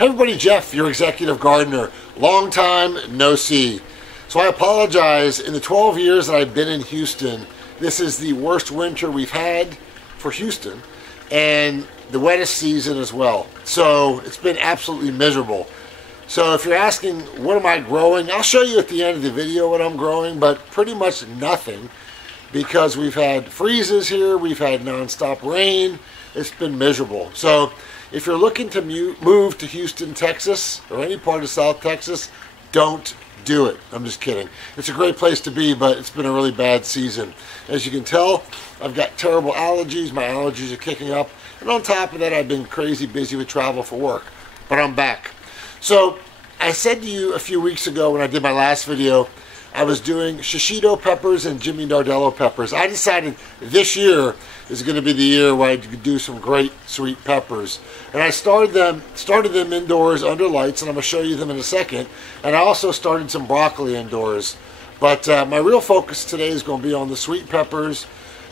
Hey everybody, Jeff, your executive gardener. Long time no see. So I apologize. In the 12 years that I've been in Houston, this is the worst winter we've had for Houston and the wettest season as well. So it's been absolutely miserable. So if you're asking what am I growing, I'll show you at the end of the video what I'm growing, but pretty much nothing because we've had freezes here, we've had non-stop rain. It's been miserable. So if you're looking to move to Houston, Texas, or any part of South Texas, don't do it. I'm just kidding. It's a great place to be, but it's been a really bad season. As you can tell, I've got terrible allergies. My allergies are kicking up. And on top of that, I've been crazy busy with travel for work. But I'm back. So I said to you a few weeks ago when I did my last video, I was doing shishito peppers and Jimmy Nardello peppers. I decided this year is going to be the year where I could do some great sweet peppers. And I started them indoors under lights, and I'm going to show you them in a second. And I also started some broccoli indoors. But my real focus today is going to be on the sweet peppers.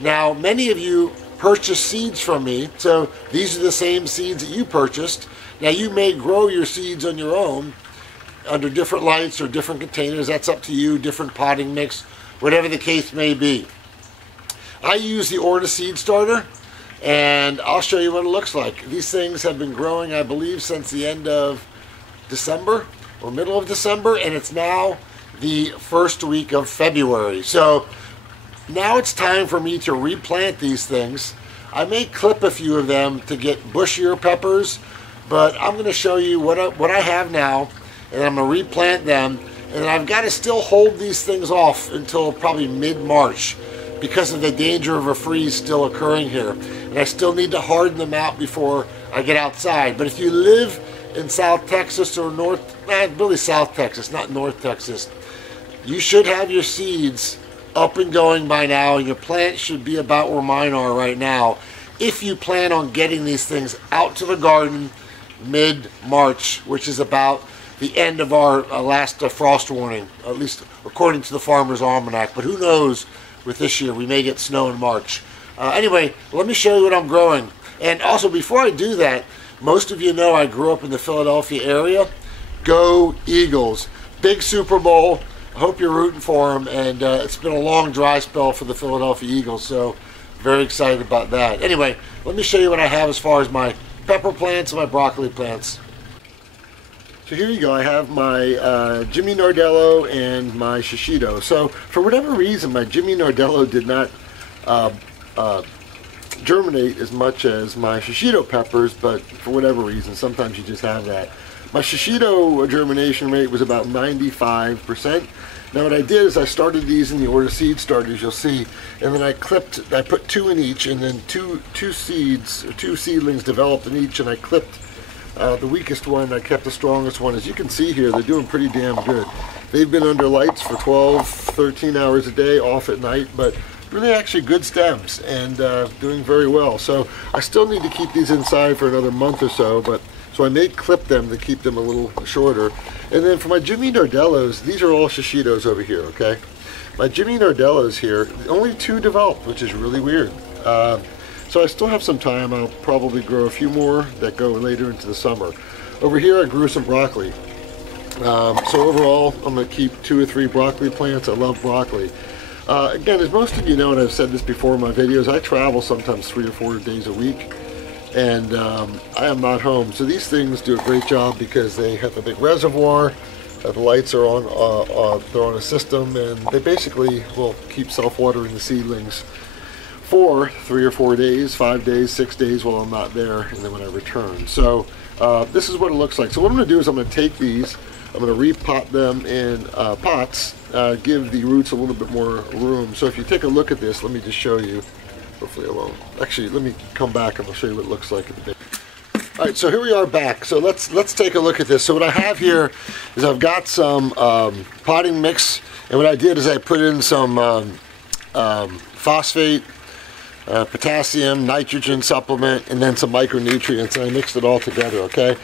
Now, many of you purchased seeds from me, so these are the same seeds that you purchased. Now, you may grow your seeds on your own under different lights or different containers. That's up to you, different potting mix, whatever the case may be. I use the Orta seed starter, and I'll show you what it looks like. These things have been growing, I believe, since the end of December or middle of December, and it's now the first week of February. So now it's time for me to replant these things. I may clip a few of them to get bushier peppers, but I'm going to show you what I have now, and I'm going to replant them, and I've got to still hold these things off until probably mid-March because of the danger of a freeze still occurring here. And I still need to harden them out before I get outside. But if you live in South Texas or really South Texas, not North Texas, you should have your seeds up and going by now, and your plants should be about where mine are right now if you plan on getting these things out to the garden mid-March, which is about the end of our last frost warning, at least according to the Farmer's Almanac. But who knows with this year, we may get snow in March. Anyway, let me show you what I'm growing. And also, before I do that, most of you know I grew up in the Philadelphia area. Go Eagles. Big Super Bowl. I hope you're rooting for them. And it's been a long dry spell for the Philadelphia Eagles, so very excited about that. Anyway, let me show you what I have as far as my pepper plants and my broccoli plants. So here you go, I have my Jimmy Nardello and my shishito. So for whatever reason, my Jimmy Nardello did not germinate as much as my shishito peppers, but for whatever reason, sometimes you just have that. My shishito germination rate was about 95%. Now what I did is I started these in the Orta seed starters, you'll see, and then I put 2 in each, and then two seedlings developed in each, and I clipped the weakest one. I kept the strongest one. As you can see here, they're doing pretty damn good. They've been under lights for 12, 13 hours a day, off at night, but really actually good stems and doing very well. So I still need to keep these inside for another month or so, so I may clip them to keep them a little shorter. And then for my Jimmy Nardellos, these are all shishitos over here, okay? My Jimmy Nardellos here, only 2 developed, which is really weird. So I still have some time. I'll probably grow a few more that go later into the summer. Over here I grew some broccoli. So overall I'm going to keep 2 or 3 broccoli plants. I love broccoli. Again, as most of you know, and I've said this before in my videos, I travel sometimes 3 or 4 days a week, and I am not home. So these things do a great job because they have a big reservoir, the lights are on, they're on a system, and they basically will keep self-watering the seedlings for 3 or 4 days, 5 days, 6 days while I'm not there, and then when I return. So this is what it looks like. So what I'm going to do is I'm going to take these, I'm going to repot them in pots, give the roots a little bit more room. So if you take a look at this, let me just show you. Hopefully I won't. Actually, let me come back and I'll show you what it looks like at the base. All right, so here we are back. So let's take a look at this. So what I have here is I've got some potting mix, and what I did is I put in some phosphate, potassium, nitrogen supplement, and then some micronutrients, and I mixed it all together, okay?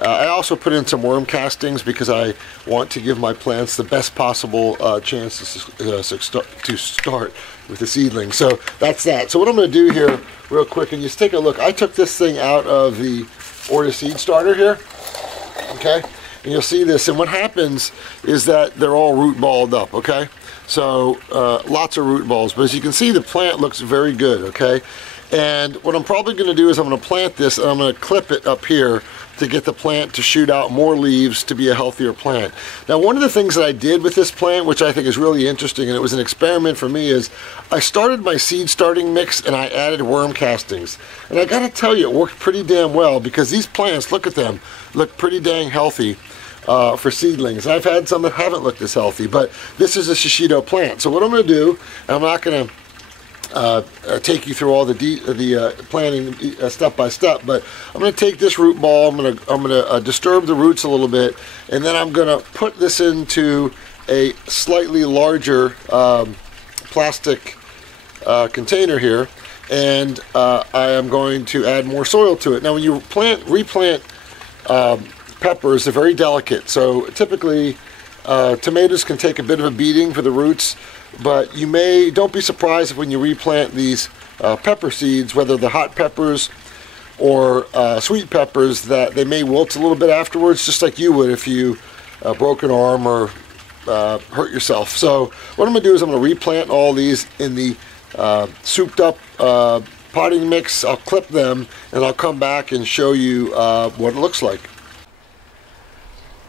I also put in some worm castings because I want to give my plants the best possible chance to start with the seedling. So that's that. So what I'm going to do here real quick, and just take a look. I took this thing out of the Orta seed starter here, okay? And you'll see this, and what happens is that they're all root balled up, okay? So lots of root balls, but as you can see, the plant looks very good, okay? And what I'm probably going to do is I'm going to plant this, and I'm going to clip it up here to get the plant to shoot out more leaves to be a healthier plant. Now, one of the things that I did with this plant, which I think is really interesting, and it was an experiment for me, is I started my seed starting mix and I added worm castings. And I got to tell you, it worked pretty damn well, because these plants, look at them, look pretty dang healthy for seedlings. I've had some that haven't looked as healthy, but this is a shishito plant. So what I'm going to do, I'm not going to take you through all the planting step by step, but I'm going to take this root ball, I'm going to disturb the roots a little bit, and then I'm going to put this into a slightly larger plastic container here, and I am going to add more soil to it. Now, when you replant peppers, they're very delicate, so typically tomatoes can take a bit of a beating for the roots. But don't be surprised if when you replant these pepper seeds, whether they're hot peppers or sweet peppers, that they may wilt a little bit afterwards, just like you would if you broke an arm or hurt yourself. So what I'm going to do is I'm going to replant all these in the souped up potting mix. I'll clip them and I'll come back and show you what it looks like.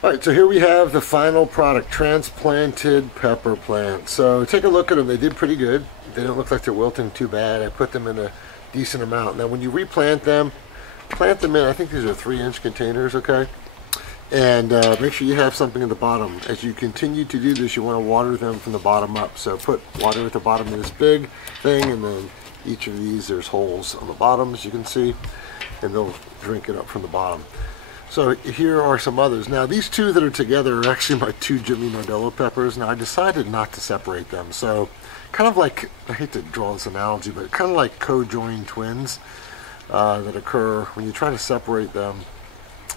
Alright, so here we have the final product, transplanted pepper plants. So take a look at them. They did pretty good. They don't look like they're wilting too bad. I put them in a decent amount. Now when you replant them, plant them in, I think these are 3-inch containers, okay? And make sure you have something in the bottom. As you continue to do this, you want to water them from the bottom up. So put water at the bottom of this big thing, and then each of these, there's holes on the bottom, as you can see, and they'll drink it up from the bottom. So here are some others. Now these two that are together are actually my 2 Jimmy Nardello peppers. Now I decided not to separate them. So kind of like, I hate to draw this analogy, but kind of like co-joined twins that occur when you try to separate them.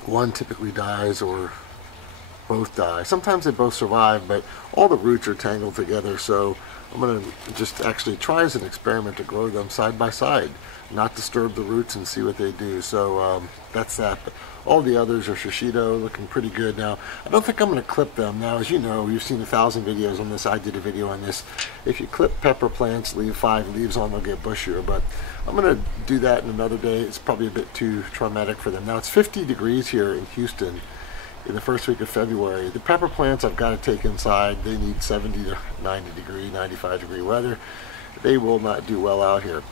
One typically dies or both die. Sometimes they both survive, but all the roots are tangled together. So I'm going to just actually try as an experiment to grow them side by side, not disturb the roots, and see what they do. So that's that. But all the others are shishito, looking pretty good. Now, I don't think I'm going to clip them. Now, as you know, you've seen 1,000 videos on this. I did a video on this. If you clip pepper plants, leave 5 leaves on, they'll get bushier. But I'm going to do that in another day. It's probably a bit too traumatic for them. Now, it's 50 degrees here in Houston in the first week of February. The pepper plants I've got to take inside. They need 70 to 90 degree, 95 degree weather. They will not do well out here.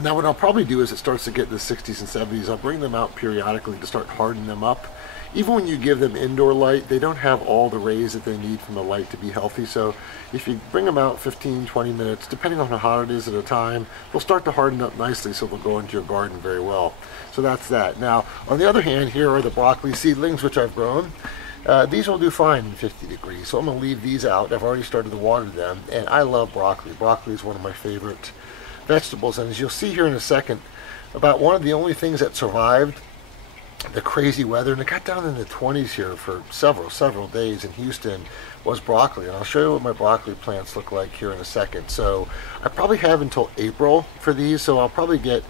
Now what I'll probably do is it starts to get in the 60s and 70s, I'll bring them out periodically to start hardening them up. Even when you give them indoor light, they don't have all the rays that they need from the light to be healthy. So if you bring them out 15-20 minutes, depending on how hot it is at a time, they'll start to harden up nicely, so they'll go into your garden very well. So that's that. Now on the other hand, here are the broccoli seedlings which I've grown. These will do fine in 50 degrees, so I'm going to leave these out. I've already started to water them, and I love broccoli. Broccoli is one of my favorite vegetables, and as you'll see here in a second, about one of the only things that survived the crazy weather, and it got down in the 20s here for several days in Houston, was broccoli. And I'll show you what my broccoli plants look like here in a second. So I probably have until April for these, so I'll probably get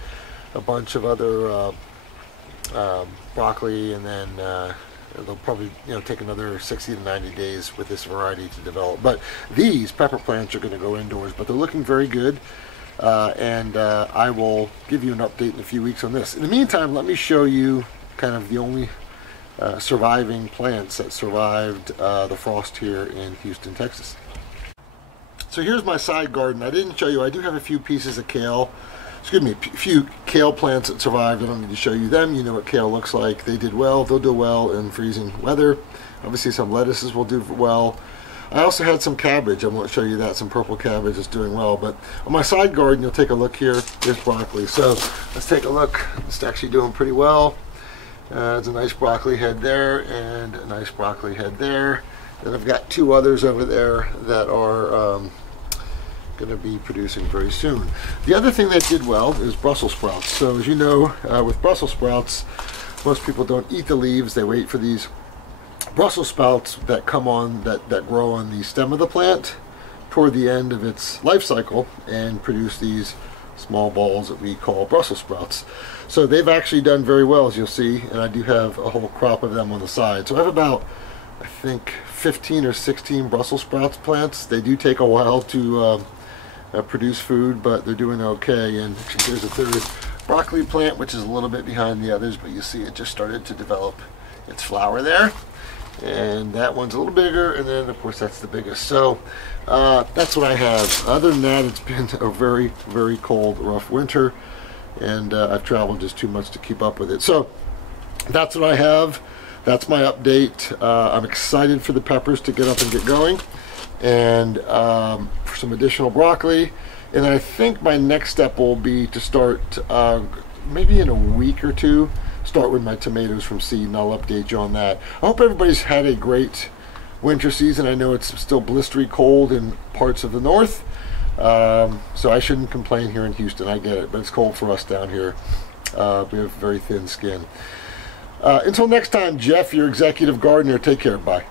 a bunch of other broccoli, and then they'll probably take another 60 to 90 days with this variety to develop. But these pepper plants are going to go indoors, but they're looking very good. And I will give you an update in a few weeks on this. In the meantime, let me show you kind of the only surviving plants that survived the frost here in Houston, Texas. So here's my side garden. I didn't show you, I do have a few pieces of kale, a few kale plants that survived. I don't need to show you them. You know what kale looks like. They did well. They'll do well in freezing weather. Obviously some lettuces will do well. I also had some cabbage. I won't show you that. Some purple cabbage is doing well. But on my side garden, you'll take a look here. There's broccoli. So let's take a look. It's actually doing pretty well. There's a nice broccoli head there and a nice broccoli head there. Then I've got 2 others over there that are going to be producing very soon. The other thing that did well is Brussels sprouts. So as you know, with Brussels sprouts, most people don't eat the leaves. They wait for these Brussels sprouts that come on, that grow on the stem of the plant toward the end of its life cycle and produce these small balls that we call Brussels sprouts. So they've actually done very well, as you'll see, and I do have a whole crop of them on the side. So I have about, I think, 15 or 16 Brussels sprouts plants. They do take a while to produce food, but they're doing okay. And actually, there's a third broccoli plant, which is a little bit behind the others, but you see it just started to develop its flower there. And that one's a little bigger, and then of course that's the biggest. So that's what I have. Other than that, it's been a very, very cold, rough winter, and I've traveled just too much to keep up with it. So that's what I have. That's my update. I'm excited for the peppers to get up and get going, and for some additional broccoli. And I think my next step will be to start maybe in a week or two, start with my tomatoes from seed, and I'll update you on that. I hope everybody's had a great winter season. I know it's still blistery cold in parts of the north, so I shouldn't complain here in Houston. I get it, but it's cold for us down here. We have very thin skin. Until next time, Jeff, your executive gardener, take care. Bye.